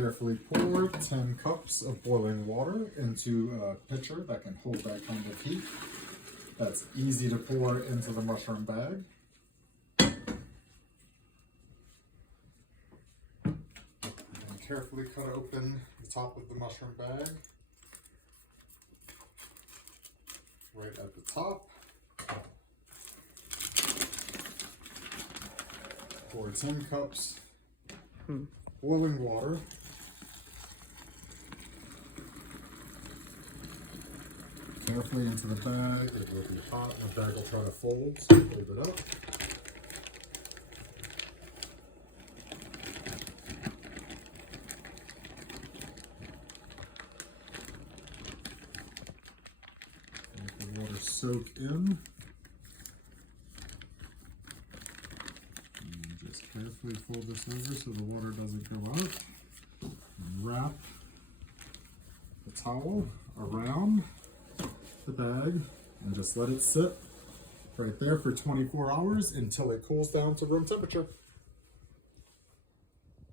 carefully pour 10 cups of boiling water into a pitcher that can hold that kind of heat. That's easy to pour into the mushroom bag. And carefully cut open the top of the mushroom bag. Right at the top. Pour 10 cups boiling water. Carefully into the bag. It will be hot and the bag will try to fold, so hold it up. Let the water soak in. Just carefully fold this over so the water doesn't go out. And wrap the towel around the bag and just let it sit right there for 24 hours until it cools down to room temperature.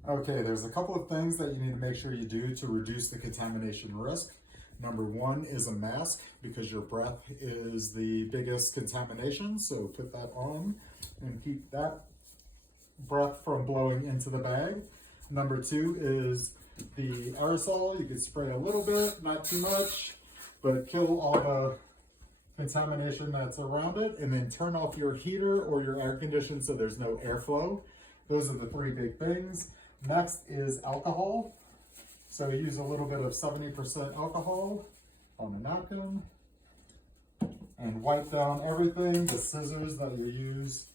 Okay, there's a couple of things that you need to make sure you do to reduce the contamination risk. Number one is a mask, because your breath is the biggest contamination, so put that on and keep that breath from blowing into the bag. Number two is the aerosol. You can spray a little bit, not too much, but kill all the contamination that's around it, and then turn off your heater or your air conditioner so there's no airflow. Those are the three big things. Next is alcohol. So use a little bit of 70% alcohol on a napkin and wipe down everything. The scissors that you use,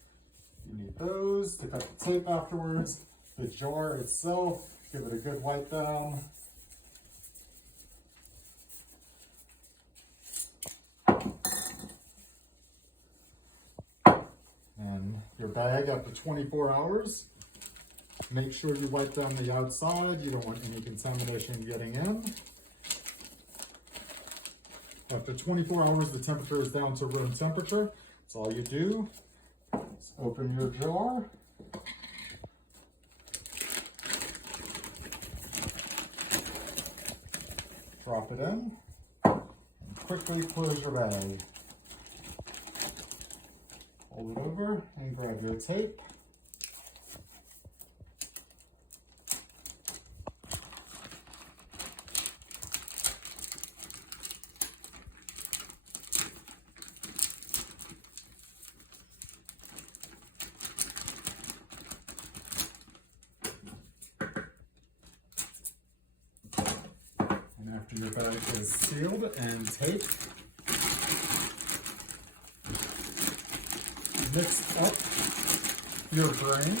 you need those to cut the tape afterwards. The jar itself, give it a good wipe down. And your bag after 24 hours, make sure you wipe down the outside. You don't want any contamination getting in. After 24 hours, the temperature is down to room temperature. That's all you do. Just open your jar. Drop it in. And quickly close your bag. Hold it over and grab your tape. And after your bag is sealed and taped, mix up your grain.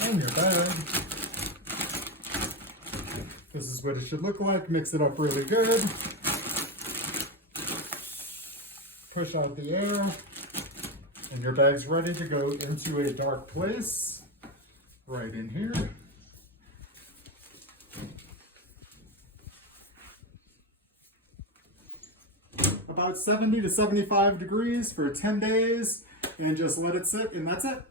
And your bag. This is what it should look like. Mix it up really good. Push out the air. And your bag's ready to go into a dark place. Right in here. About 70 to 75 degrees for 10 days, and just let it sit, and that's it.